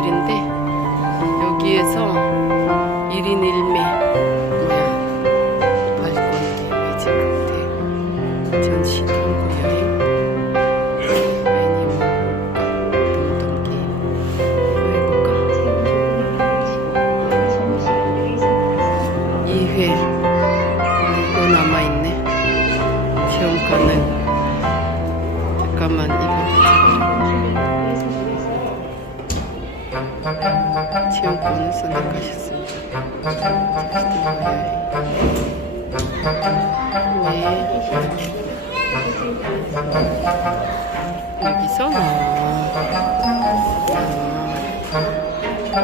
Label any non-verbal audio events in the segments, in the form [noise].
전시실인데 여기에서 1인 1매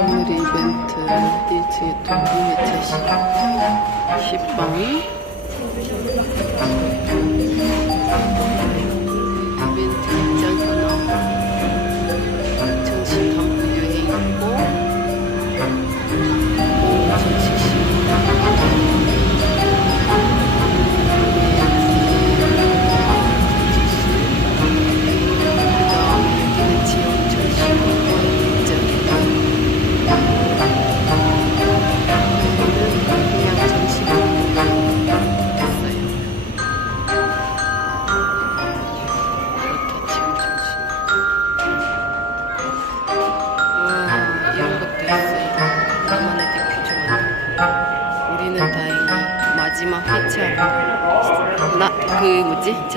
오늘의 이벤트 띠즈의 동기 매체시 10번 이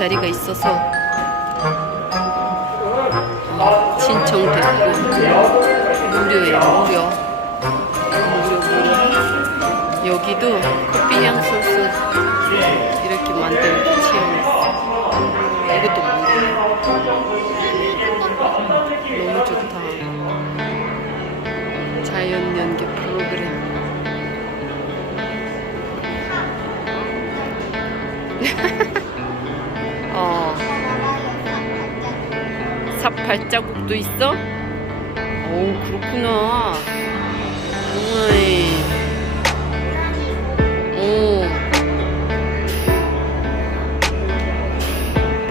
자리가 있어서 어, 신청됐고 무료예요 무료. 무료 무료. 여기도 발자국도 있어? 오 그렇구나. 어이. 오.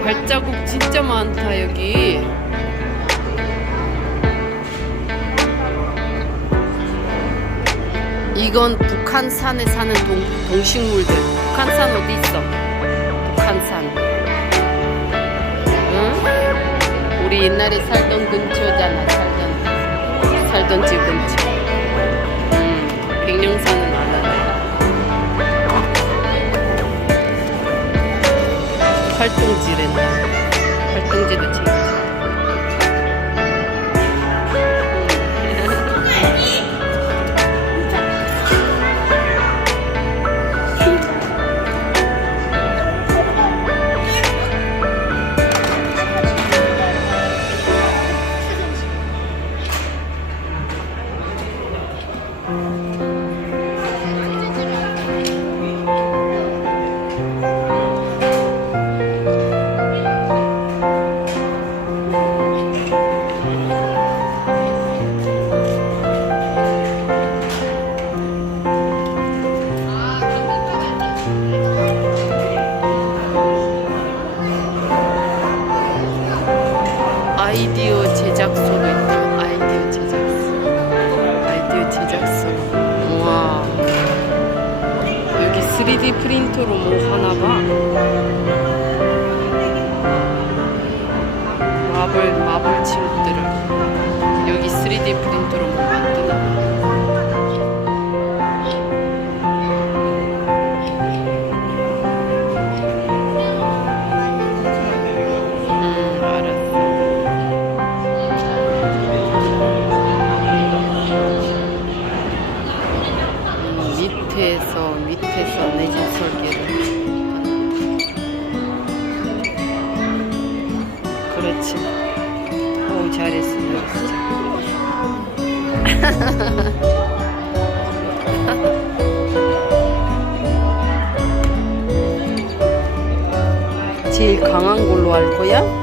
발자국 진짜 많다, 여기. 이건 북한산에 사는 동, 동식물들. 북한산 어디 있어? 북한산. 응? 우리 옛날에 살던 근처잖아, 살던. 살던 집 근처. 음, 백령산은 알아. 활동지랜다. 활동지도 챙기 아이디어 제작소도 있다. 아이디어 제작소. 아이디어 제작소. 우와. 여기 3D 프린터로 뭐 하나 봐. 마블, 마블 친구들을. 여기 3D 프린터로 뭐 만드나 밑에서 밑에서 내 집 설계를 그렇지. 오 잘했어 진짜. [laughs] 제일 강한 걸로 알 거야?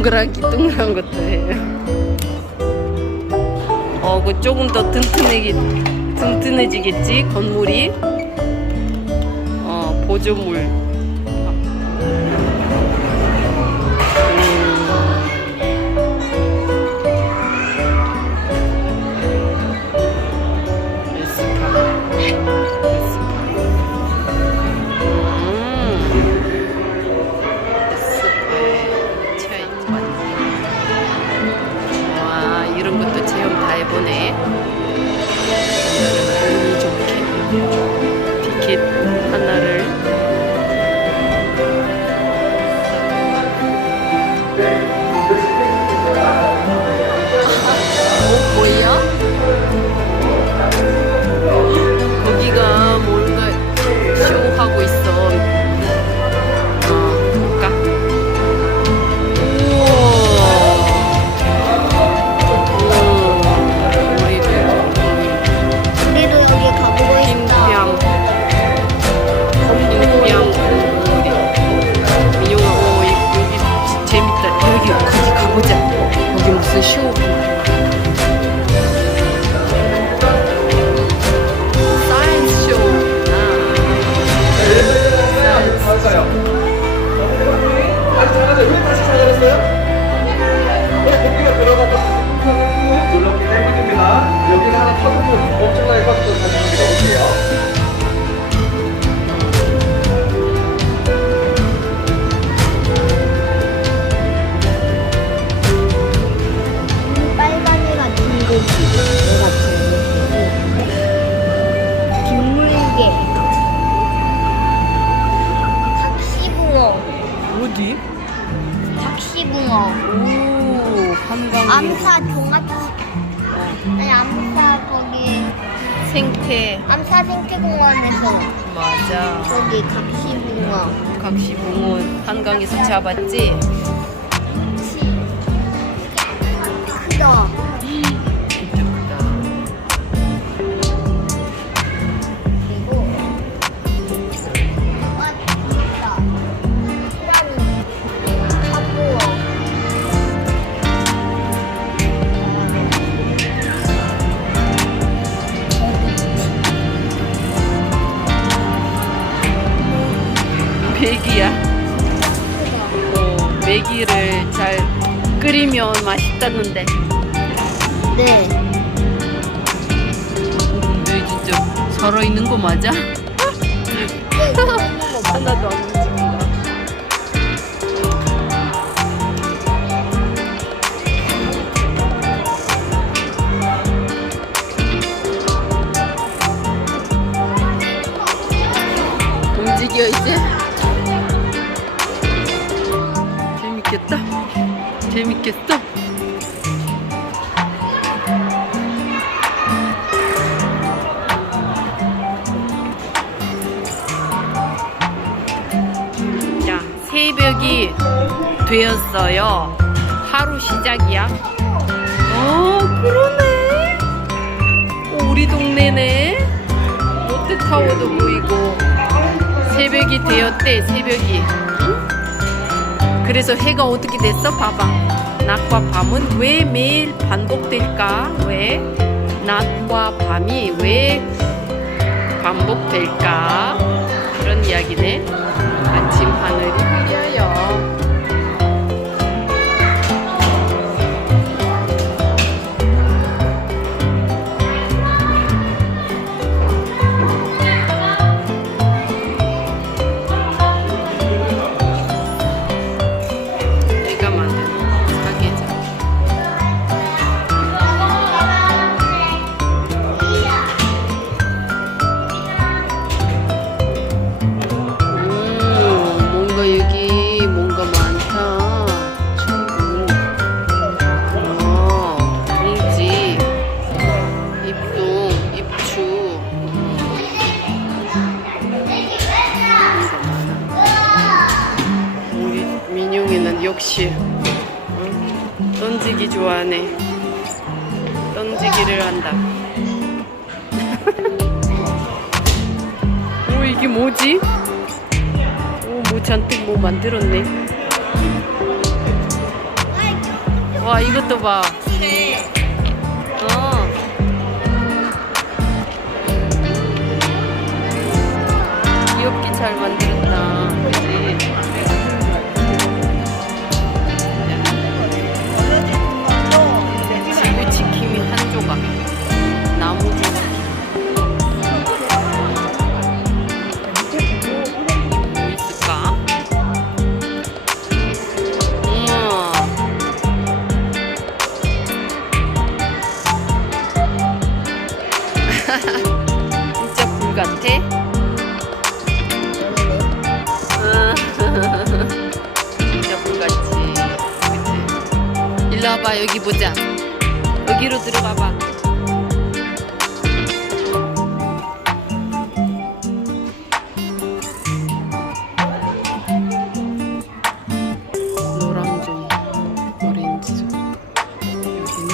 동그랗게 동그란 해요. 어, 그 조금 더 튼튼해지, 튼튼해지겠지 건물이. 어, 보조물. 맞아. 거기 각시붕어 각시봉은 한강에서 잡았지? 크다 끓이면 맛있다는데. 네너 진짜 살아 있는 거 맞아? [laughs] 하나도 안 움직인다. 움직여 이제. 재밌겠어. 자, 새벽이 되었어요. 하루 시작이야. 어, 그러네. 어, 우리 동네네. 롯데타워도 보이고. 새벽이 되었대, 새벽이. 응? 그래서 해가 어떻게 됐어? 봐봐. 낮과 밤은 왜 매일 반복될까? 왜? 낮과 밤이 왜 반복될까? 그런 이야기네. 아침 하늘이 흐려요. 그렇지. 응. 던지기 좋아하네. 던지기를 한다. [laughs] 오 이게 뭐지? 오뭐 잔뜩 뭐 만들었네. 와 이것도 봐. 어. 귀엽게 잘 만들었다. 일로 와봐, 여기 보자. 여기로 들어가 봐. 노랑종, 오렌지종. 여기는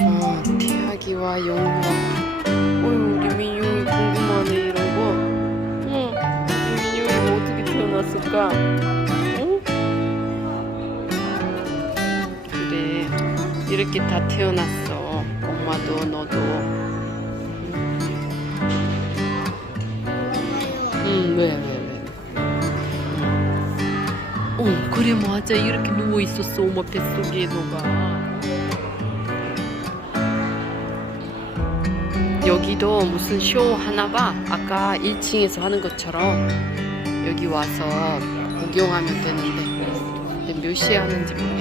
아, 태아기와 영구가. 어휴, 우리 민용이 궁금하네, 이런 거. 응, 우리 민용이가 어떻게 태어났을까? 이렇게 다 태어났어. 엄마도, 너도. 응, 왜, 왜, 왜. 어, 그래, 맞아. 이렇게 누워 있었어, 엄마 뱃속에, 너가. 여기도 무슨 쇼 하나 봐. 아까 1층에서 하는 것처럼 여기 와서 구경하면 되는데 몇 시에 하는지 모르겠네.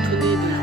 오, 두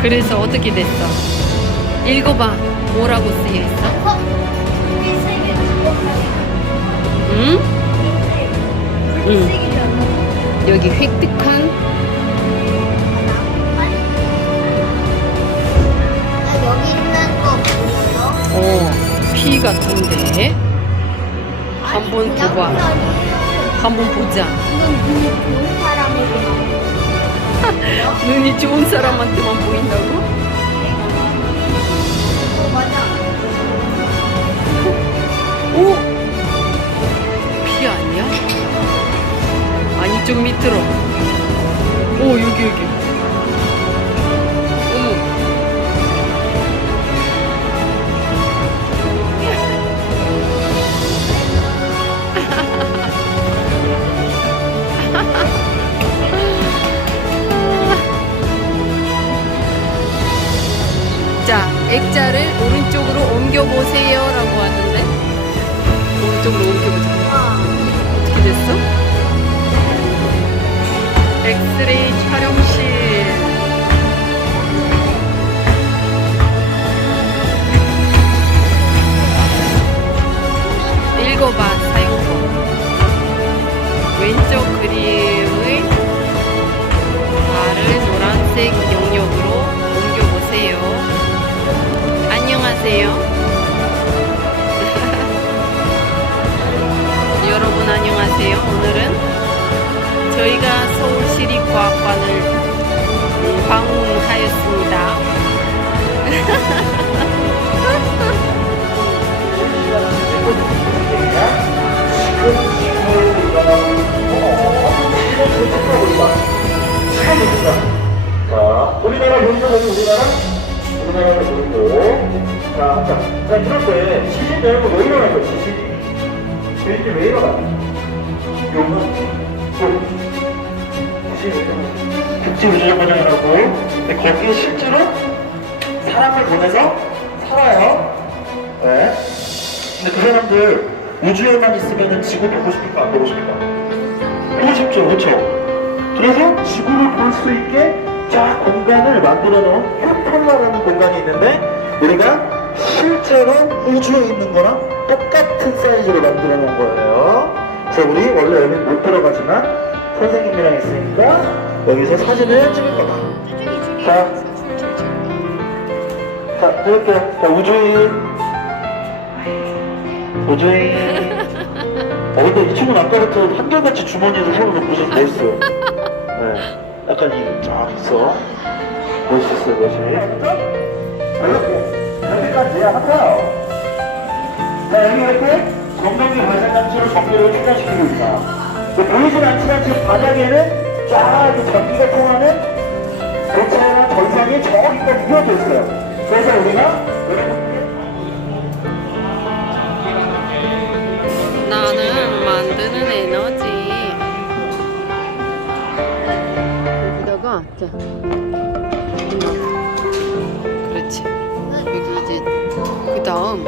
그래서 어떻게 됐어? 읽어봐. 뭐라고 쓰여 있어? 응? 응. 여기 획득한 어, 피 같은데. 한번 봐봐. 한번 보자. 이건 눈이 좋은 사람에게 [laughs] 눈이 좋은 사람한테만 보인다 오른쪽으로 옮겨보자 와. 어떻게 됐어? 엑스레이 촬영실 읽어봐 사용법 왼쪽 그림의 발을 노란색 영역으로 옮겨보세요 안녕하세요 저희가 서울시립과학관을 음, 방문하였습니다. [laughs] 자, 우리나라 보면 우리나라 우리나라를 보고 자, 자, 자, 그런데 시신 여러분 왜 일어날 시신이? 시신이 왜 일어나? 요는 왜 일어나? 국제우주정거장이라고 근데 거기에 실제로 사람을 보내서 살아요. 네. 근데 그 사람들 우주에만 있으면 지구 보고 싶을까 안 보고 싶을까? 보고 싶죠, 그렇죠? 그래서 지구를 볼 수 있게 쫙 공간을 만들어 놓은 휴폴라라는 공간이 있는데 우리가 실제로 우주에 있는 거랑 똑같은 사이즈로 만들어 놓은 거예요. 그래서 우리 원래 여기 못 들어가지만 선생님이랑 있으니까 여기서 사진을 찍을 거다. 자, 자, 이렇게 자, 우주인 우주인 어, 근데 이 친구는 아까부터 한결같이 주머니에서 손을 넣고 있어서 멋있어요. 네. 약간 이 쫙 있어. 멋있었어요, 멋있어. 이렇게. 여기까지야, 하세요. 자, 여기 이렇게 정전기 발생 장치로 전기를 충전시키고 있다. 보이진 않지만 지금 바닥에는 쫙 전기가 통하는 도체나 전선이 저기까지 이어져 있어요. 그래서 우리가 나는 만드는 에너지. 여기다가 자, 그렇지. 여기 이제 그 다음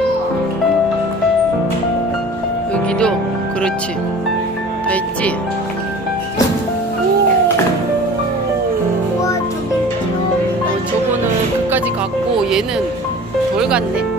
여기도 그렇지. 처음 어, 저거는 끝까지 갔고 얘는 덜 갔네.